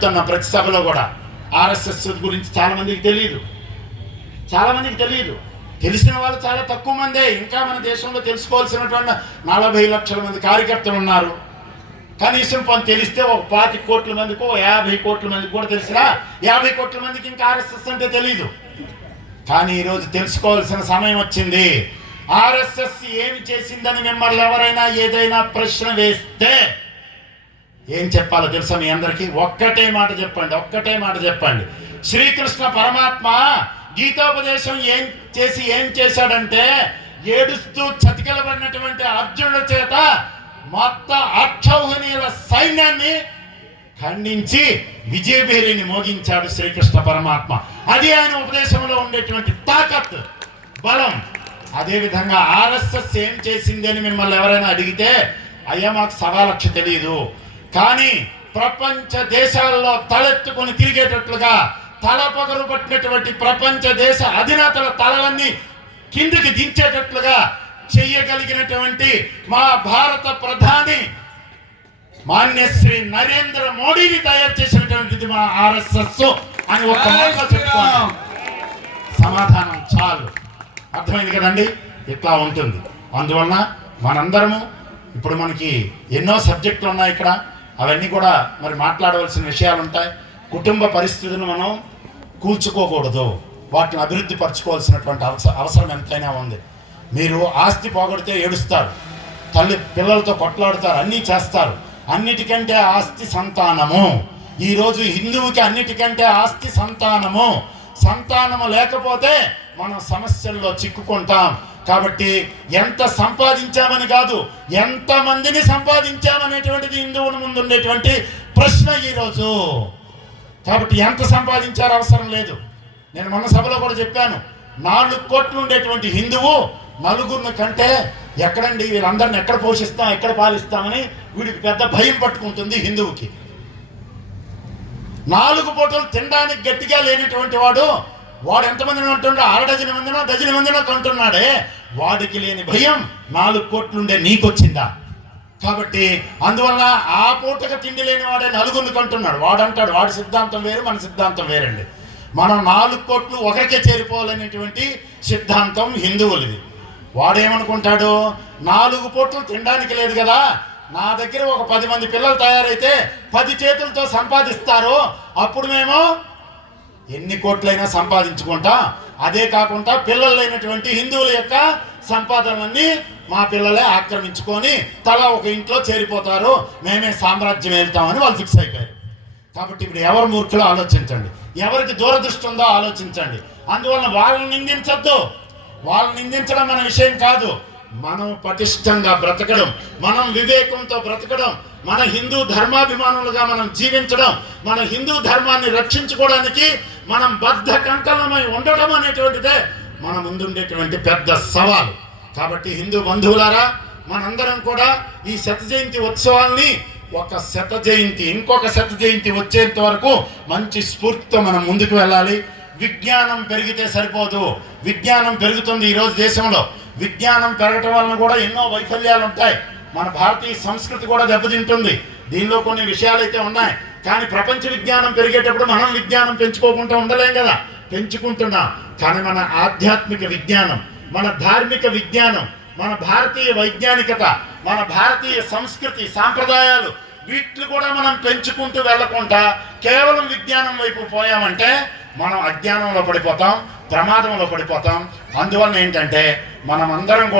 చెప్తున్నా ప్రతి సభలో కూడా ఆర్ఎస్ఎస్ గురించి చాలా మందికి తెలియదు చాలామందికి తెలియదు తెలిసిన వాళ్ళు చాలా తక్కువ మందే. ఇంకా మన దేశంలో తెలుసుకోవాల్సినటువంటి నలభై లక్షల మంది కార్యకర్తలు ఉన్నారు. కనీసం పని తెలిస్తే ఒక పాతి కోట్ల మందికి యాభై కోట్ల మందికి కూడా తెలిసినా యాభై కోట్ల మందికి ఇంకా ఆర్ఎస్ఎస్ అంటే తెలియదు కానీ ఈరోజు తెలుసుకోవాల్సిన సమయం వచ్చింది. ఆర్ఎస్ఎస్ ఏమి చేసిందని మిమ్మల్ని ఎవరైనా ఏదైనా ప్రశ్న వేస్తే ఏం చెప్పాలో తెలుసా మీ అందరికీ? ఒక్కటే మాట చెప్పండి ఒక్కటే మాట చెప్పండి. శ్రీకృష్ణ పరమాత్మ గీతోపదేశం ఏం చేసి ఏం చేశాడంటే ఏడుస్తూ చతికిలబడినటువంటి అర్జునుడి చేత మొత్తం అక్షౌహిణీల సైన్యాన్ని ఖండించి విజయభేరిని మోగించాడు శ్రీకృష్ణ పరమాత్మ. అది ఆయన ఉపదేశంలో ఉండేటువంటి తాకత్ బలం. అదేవిధంగా ఆర్ఎస్ఎస్ ఏం చేసింది అని మిమ్మల్ని ఎవరైనా అడిగితే అయ్యా మాకు సవా లక్ష తెలియదు కానీ ప్రపంచ దేశాల్లో తలెత్తుకొని తిరిగేటట్లుగా తల పగరు పట్టినటువంటి ప్రపంచ దేశ అధినేతల తలలన్నీ కిందికి దించేటట్లుగా చెయ్యగలిగినటువంటి మా భారత ప్రధాని మాన్యశ్రీ నరేంద్ర మోడీని తయారు చేసినటువంటిది మా ఆర్ఎస్ఎస్ అని ఒక మాట సమాధానం చాలు. అర్థమైంది కదండి? ఇట్లా ఉంటుంది. అందువలన మనందరము ఇప్పుడు మనకి ఎన్నో సబ్జెక్టులు ఉన్నాయి ఇక్కడ. అవన్నీ కూడా మరి మాట్లాడవలసిన విషయాలు ఉంటాయి కుటుంబ పరిస్థితులను మనం కూల్చుకోకూడదు. వాటిని అభివృద్ధి పరచుకోవాల్సినటువంటి అవసరం అవసరం ఎంతైనా ఉంది. మీరు ఆస్తి పోగొడితే ఏడుస్తారు. తల్లి పిల్లలతో కొట్లాడుతారు అన్నీ చేస్తారు. అన్నిటికంటే ఆస్తి సంతానము. ఈరోజు హిందువుకి అన్నిటికంటే ఆస్తి సంతానము. సంతానము లేకపోతే మనం సమస్యల్లో చిక్కుకుంటాం. కాబట్టి ఎంత సంపాదించామని కాదు ఎంత మందిని సంపాదించామనేటువంటిది హిందువుల ముందు ఉండేటువంటి ప్రశ్న ఈరోజు. కాబట్టి ఎంత సంపాదించారో అవసరం లేదు. నేను మొన్న సభలో కూడా చెప్పాను నాలుగు కోట్లు ఉండేటువంటి హిందువు నలుగురిని కంటే ఎక్కడండి వీళ్ళందరిని ఎక్కడ పోషిస్తాం ఎక్కడ పాలిస్తామని వీడికి పెద్ద భయం పట్టుకుంటుంది హిందువుకి. నాలుగు పూటలు తినడానికి గట్టిగా లేనటువంటి వాడు వాడు ఎంతమందిని అంటున్నాడు అర డజన్ మందినో డజన్ మందినో కంటున్నాడే. వాడికి లేని భయం నాలుగు కోట్లుండే నీకొచ్చిందా? కాబట్టి అందువల్ల ఆ పూటకు తిండి లేని వాడే నలుగురిని కంటున్నాడు. వాడు అంటాడు వాడి సిద్ధాంతం వేరు మన సిద్ధాంతం వేరండి. మనం నాలుగు కోట్లు ఒకరికే చేరిపోవాలనేటువంటి సిద్ధాంతం హిందువులది. వాడేమనుకుంటాడు? నాలుగు పూట్లు తినడానికి లేదు కదా. నా దగ్గర ఒక పది మంది పిల్లలు తయారైతే పది చేతులతో సంపాదిస్తారు అప్పుడు మేము ఎన్ని కోట్లైనా సంపాదించుకుంటాం? అదే కాకుండా పిల్లలైనటువంటి హిందువుల యొక్క సంపాదనలన్నీ మా పిల్లలే ఆక్రమించుకొని తల ఒక ఇంట్లో చేరిపోతారు. మేమే సామ్రాజ్యం వెళ్తామని వాళ్ళు ఫిక్స్ అయిపోయారు. కాబట్టి ఇప్పుడు ఎవరు మూర్ఖులు ఆలోచించండి. ఎవరికి దూరదృష్టి ఉందో ఆలోచించండి. అందువలన వాళ్ళని నిందించద్దు. వాళ్ళని నిందించడం మన విషయం కాదు. మనం పటిష్టంగా బ్రతకడం మనం వివేకంతో బ్రతకడం మన హిందూ ధర్మాభిమానులుగా మనం జీవించడం మన హిందూ ధర్మాన్ని రక్షించుకోవడానికి మనం బద్ధ కంకలమై ఉండటం అనేటువంటిదే మన ముందుండేటువంటి పెద్ద సవాలు. కాబట్టి హిందూ బంధువులారా మనందరం కూడా ఈ శత జయంతి ఉత్సవాల్ని ఒక శత జయంతి ఇంకొక శత జయంతి వచ్చేంత వరకు మంచి స్ఫూర్తితో మనం ముందుకు వెళ్ళాలి. విజ్ఞానం పెరిగితే సరిపోదు. విజ్ఞానం పెరుగుతుంది ఈరోజు దేశంలో. విజ్ఞానం పెరగటం వలన కూడా ఎన్నో వైఫల్యాలు ఉంటాయి మన భారతీయ సంస్కృతి కూడా దెబ్బతింటుంది. దీనిలో కొన్ని విషయాలు అయితే ఉన్నాయి. కానీ ప్రపంచ విజ్ఞానం పెరిగేటప్పుడు మనం విజ్ఞానం పెంచుకోకుండా ఉండలేం కదా. పెంచుకుంటున్నాం. కానీ మన ఆధ్యాత్మిక విజ్ఞానం మన ధార్మిక విజ్ఞానం మన భారతీయ వైజ్ఞానికత మన భారతీయ సంస్కృతి సాంప్రదాయాలు వీటిని కూడా మనం పెంచుకుంటూ వెళ్ళకుండా కేవలం విజ్ఞానం వైపు పోయామంటే మనం అజ్ఞానంలో పడిపోతాం ప్రమాదంలో పడిపోతాం. అందువల్ల ఏంటంటే మనం అందరం కూడా